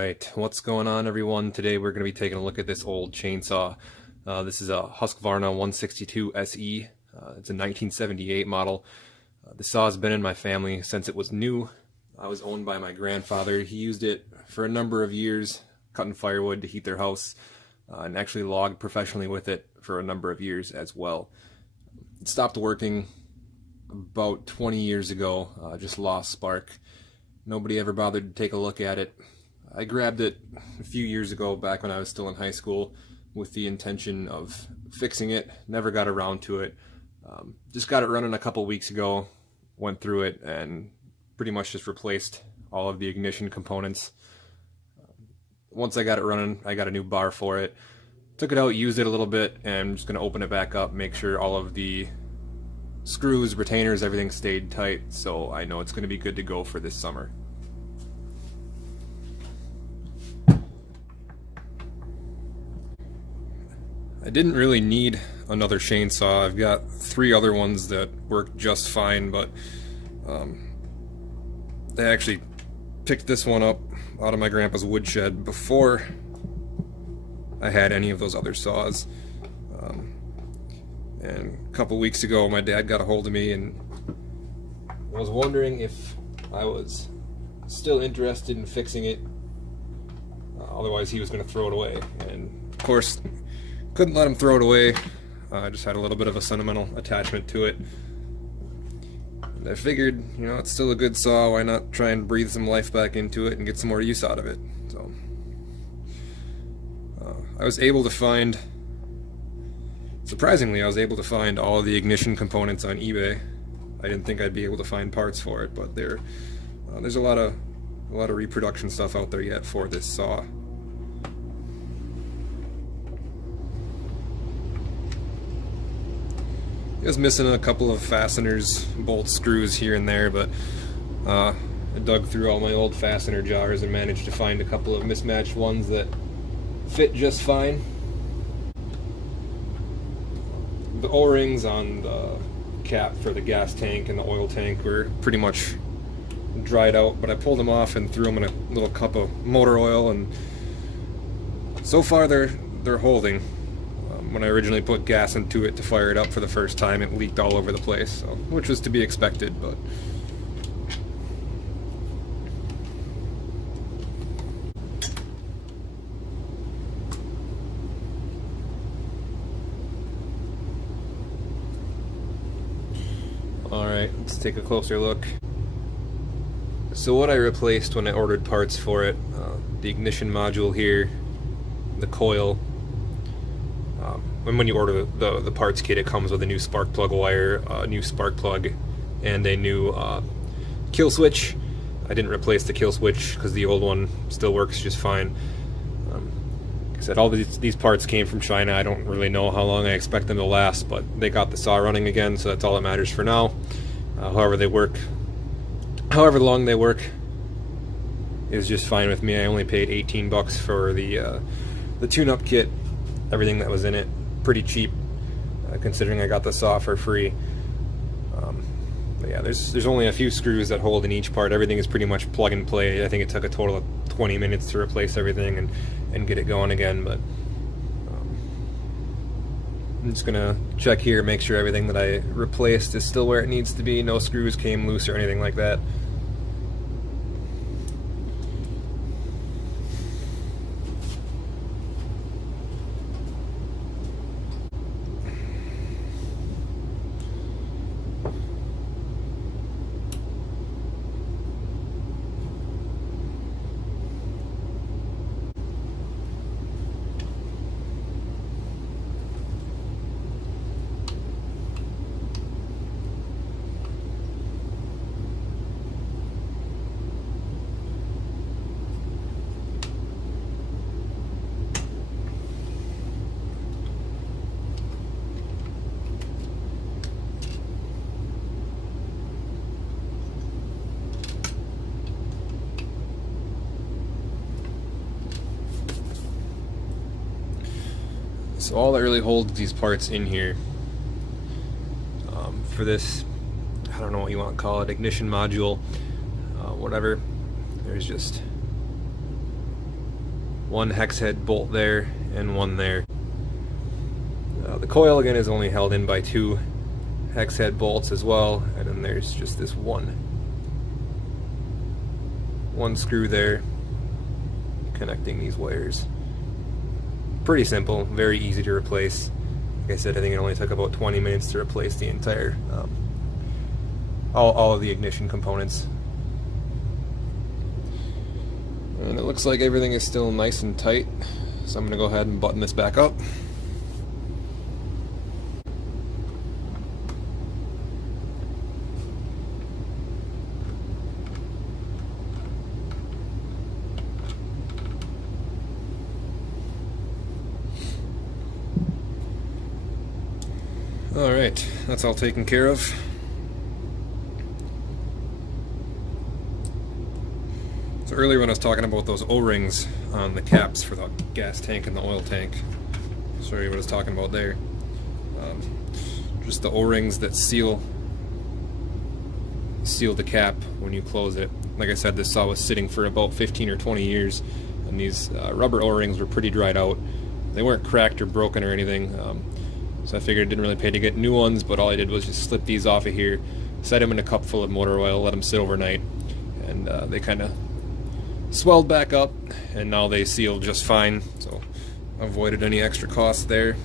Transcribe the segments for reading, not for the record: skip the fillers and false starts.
Alright, what's going on everyone? Today we're going to be taking a look at this old chainsaw. This is a Husqvarna 162 SE. It's a 1978 model. The saw has been in my family since it was new. I was owned by my grandfather. He used it for a number of years, cutting firewood to heat their house, and actually logged professionally with it for a number of years as well. It stopped working about 20 years ago, just lost spark. Nobody ever bothered to take a look at it. I grabbed it a few years ago back when I was still in high school with the intention of fixing it. Never got around to it. Just got it running a couple weeks ago, went through it and pretty much just replaced all of the ignition components. Once I got it running, I got a new bar for it. Took it out, used it a little bit, and I'm just going to open it back up, make sure all of the screws, retainers, everything stayed tight, so I know it's going to be good to go for this summer. I didn't really need another chainsaw. I've got 3 other ones that work just fine, but they actually picked this one up out of my grandpa's woodshed before I had any of those other saws. And a couple weeks ago my dad got a hold of me and was wondering if I was still interested in fixing it. Otherwise he was going to throw it away, and of course couldn't let him throw it away. I just had a little bit of a sentimental attachment to it. And I figured, you know, it's still a good saw, why not try and breathe some life back into it and get some more use out of it. So I was able to find, surprisingly, I was able to find all of the ignition components on eBay. I didn't think I'd be able to find parts for it, but there's a lot of reproduction stuff out there yet for this saw. It was missing a couple of fasteners, bolt screws here and there, but I dug through all my old fastener jars and managed to find a couple of mismatched ones that fit just fine. The O-rings on the cap for the gas tank and the oil tank were pretty much dried out, but I pulled them off and threw them in a little cup of motor oil, and so far they're holding. When I originally put gas into it to fire it up for the first time, it leaked all over the place, so, which was to be expected, but alright, let's take a closer look. So what I replaced when I ordered parts for it, the ignition module here, the coil. And when you order the parts kit, it comes with a new spark plug wire, a new spark plug, and a new kill switch. I didn't replace the kill switch because the old one still works just fine. Like I said, all these parts came from China. I don't really know how long I expect them to last, but they got the saw running again, so that's all that matters for now. However long they work is just fine with me. I only paid 18 bucks for the tune-up kit, everything that was in it. Pretty cheap, considering I got the saw for free. But yeah, there's only a few screws that hold in each part. Everything is pretty much plug and play. I think it took a total of 20 minutes to replace everything and get it going again. But I'm just gonna check here, make sure everything that I replaced is still where it needs to be. No screws came loose or anything like that. So all that really holds these parts in here for this, I don't know what you want to call it, ignition module, whatever, there's just one hex head bolt there and one there. The coil again is only held in by 2 hex head bolts as well, and then there's just this one screw there connecting these wires. Pretty simple, very easy to replace. Like I said, I think it only took about 20 minutes to replace the entire all of the ignition components. And it looks like everything is still nice and tight, so I'm going to go ahead and button this back up. Alright, that's all taken care of. So earlier when I was talking about those O-rings on the caps for the gas tank and the oil tank, sorry what I was talking about there. Just the O-rings that seal the cap when you close it. Like I said, this saw was sitting for about 15 or 20 years, and these rubber O-rings were pretty dried out. They weren't cracked or broken or anything. So I figured it didn't really pay to get new ones, but all I did was just slip these off of here, set them in a cup full of motor oil, let them sit overnight, and they kind of swelled back up, and now they seal just fine, so avoided any extra costs there.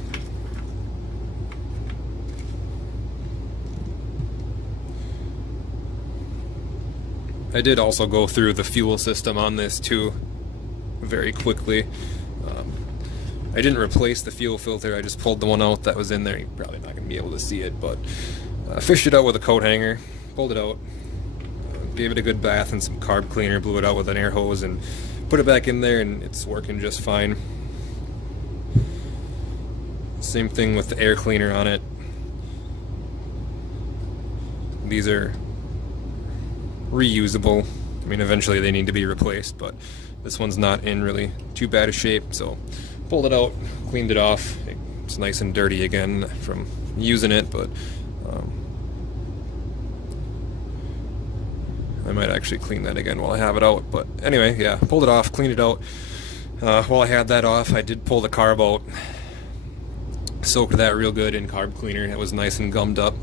I did also go through the fuel system on this too very quickly. I didn't replace the fuel filter, I just pulled the one out that was in there. You're probably not going to be able to see it, but fished it out with a coat hanger, pulled it out, gave it a good bath and some carb cleaner, blew it out with an air hose, and put it back in there, and it's working just fine. Same thing with the air cleaner on it. These are reusable. I mean, eventually they need to be replaced, but this one's not in really too bad a shape, so pulled it out, cleaned it off. It's nice and dirty again from using it, but I might actually clean that again while I have it out. But anyway, yeah, pulled it off, cleaned it out. While I had that off, I did pull the carb out, soaked that real good in carb cleaner. It was nice and gummed up,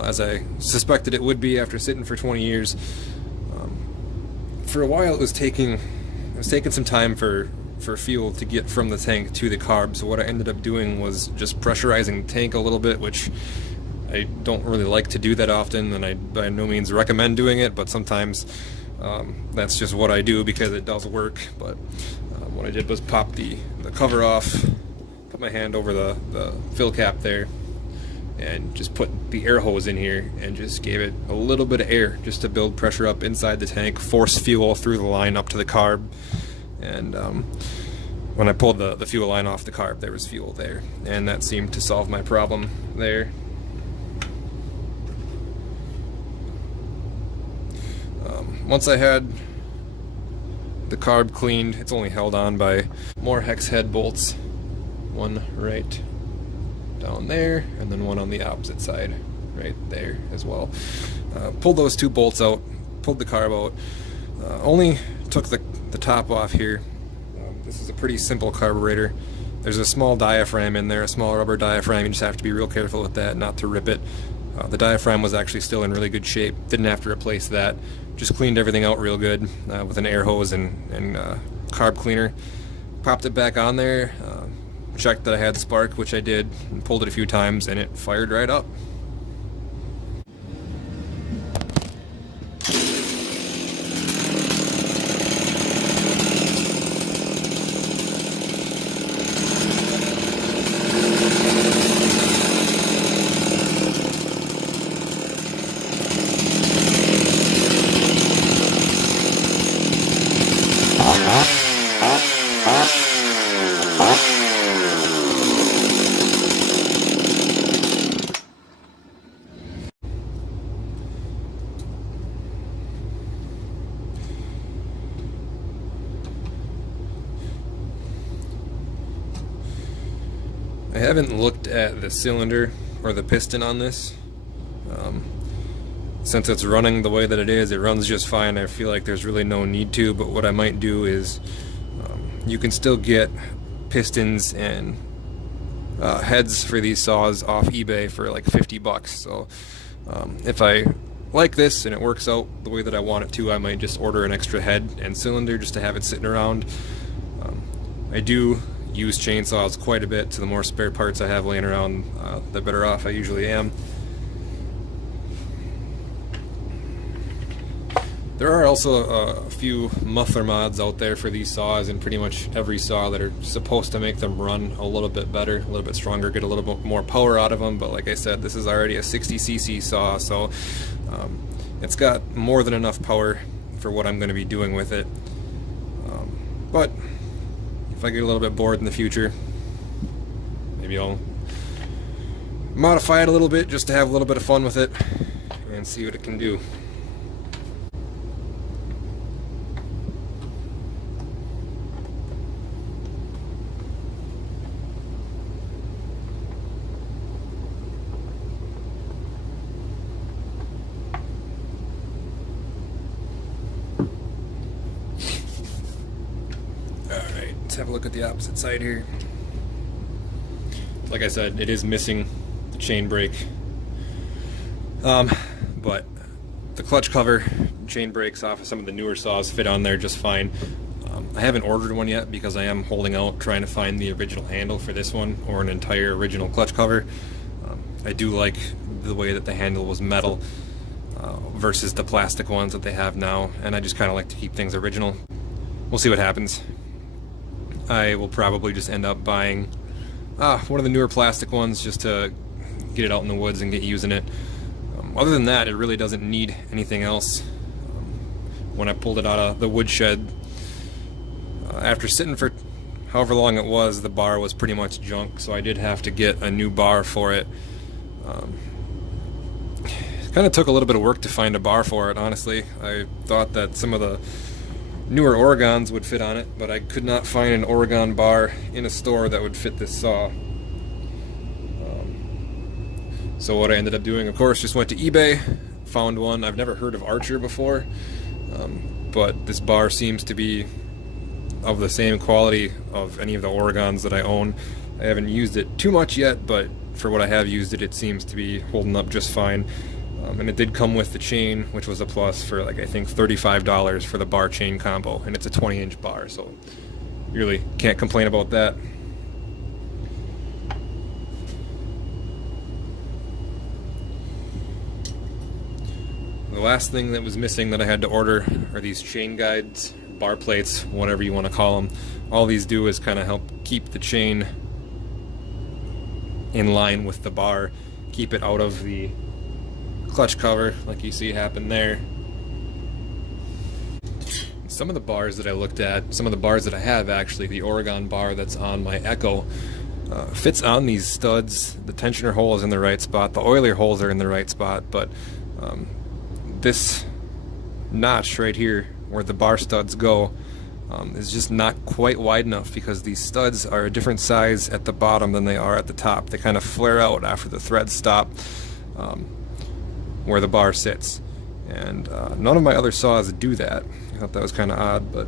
as I suspected it would be after sitting for 20 years. For a while it was taking some time for fuel to get from the tank to the carb, so what I ended up doing was just pressurizing the tank a little bit, which I don't really like to do that often, and I by no means recommend doing it, but sometimes that's just what I do because it does work. But what I did was pop the cover off, put my hand over the fill cap there, and just put the air hose in here and just gave it a little bit of air just to build pressure up inside the tank, force fuel through the line up to the carb. And when I pulled the fuel line off the carb, there was fuel there, and that seemed to solve my problem there. Once I had the carb cleaned, it's only held on by more hex head bolts, one right down there and then one on the opposite side right there as well. Pulled those 2 bolts out, pulled the carb out, only took the top off here. This is a pretty simple carburetor. There's a small diaphragm in there, a small rubber diaphragm. You just have to be real careful with that, not to rip it. The diaphragm was actually still in really good shape. Didn't have to replace that. Just cleaned everything out real good with an air hose and carb cleaner. Popped it back on there, checked that I had spark, which I did, and pulled it a few times, and it fired right up. I haven't looked at the cylinder or the piston on this. Since it's running the way that it is, it runs just fine. I feel like there's really no need to, but what I might do is you can still get pistons and heads for these saws off eBay for like 50 bucks. So if I like this and it works out the way that I want it to, I might just order an extra head and cylinder just to have it sitting around. I do use chainsaws quite a bit, so the more spare parts I have laying around, the better off I usually am. There are also a few muffler mods out there for these saws, and pretty much every saw that are supposed to make them run a little bit better, a little bit stronger, get a little bit more power out of them. But like I said, this is already a 60cc saw, so it's got more than enough power for what I'm going to be doing with it. But if I get a little bit bored in the future, maybe I'll modify it a little bit just to have a little bit of fun with it and see what it can do. Let's have a look at the opposite side here. Like I said, it is missing the chain brake, but the clutch cover, chain brakes off of some of the newer saws fit on there just fine. I haven't ordered one yet because I am holding out trying to find the original handle for this one, or an entire original clutch cover. I do like the way that the handle was metal versus the plastic ones that they have now, and I just kind of like to keep things original. We'll see what happens. I will probably just end up buying one of the newer plastic ones just to get it out in the woods and get using it. Other than that, it really doesn't need anything else. When I pulled it out of the woodshed, after sitting for however long it was, the bar was pretty much junk, so I did have to get a new bar for it. It kind of took a little bit of work to find a bar for it, honestly. I thought that some of the newer Oregons would fit on it, but I could not find an Oregon bar in a store that would fit this saw. So what I ended up doing, of course, just went to eBay, found one. I've never heard of Archer before, but this bar seems to be of the same quality of any of the Oregons that I own. I haven't used it too much yet, but for what I have used it, it seems to be holding up just fine. And it did come with the chain, which was a plus for like I think $35 for the bar chain combo, and it's a 20-inch bar, so you really can't complain about that. The last thing that was missing that I had to order are these chain guides, bar plates, whatever you want to call them. All these do is kind of help keep the chain in line with the bar, keep it out of the clutch cover like you see happen there. Some of the bars that I looked at, some of the bars that I have actually, the Oregon bar that's on my Echo, fits on these studs. The tensioner hole is in the right spot, the oiler holes are in the right spot, but this notch right here where the bar studs go is just not quite wide enough, because these studs are a different size at the bottom than they are at the top. They kind of flare out after the threads stop where the bar sits, and none of my other saws do that. I thought that was kind of odd, but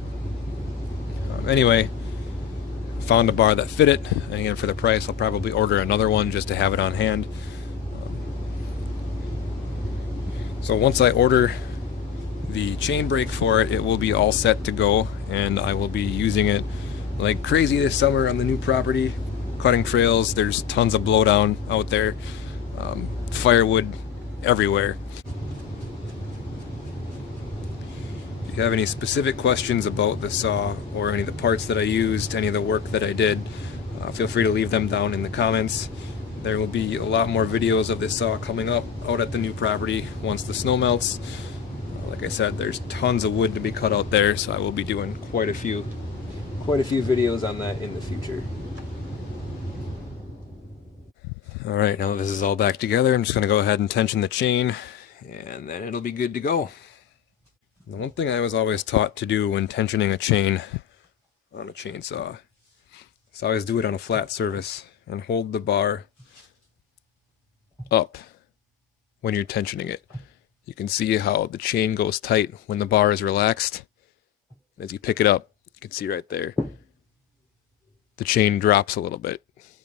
anyway, found a bar that fit it, and again, for the price I'll probably order another one just to have it on hand. So once I order the chain brake for it, it will be all set to go, and I will be using it like crazy this summer on the new property, cutting trails. There's tons of blowdown out there, firewood everywhere. If you have any specific questions about the saw or any of the parts that I used, any of the work that I did, feel free to leave them down in the comments. There will be a lot more videos of this saw coming up out at the new property once the snow melts. Like I said, there's tons of wood to be cut out there, so I will be doing quite a few videos on that in the future. Alright, now that this is all back together, I'm just going to go ahead and tension the chain, and then it'll be good to go. The one thing I was always taught to do when tensioning a chain on a chainsaw is always do it on a flat surface and hold the bar up when you're tensioning it. You can see how the chain goes tight when the bar is relaxed. As you pick it up, you can see right there, the chain drops a little bit,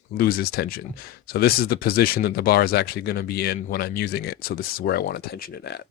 loses tension. So this is the position that the bar is actually going to be in when I'm using it. So this is where I want to tension it at.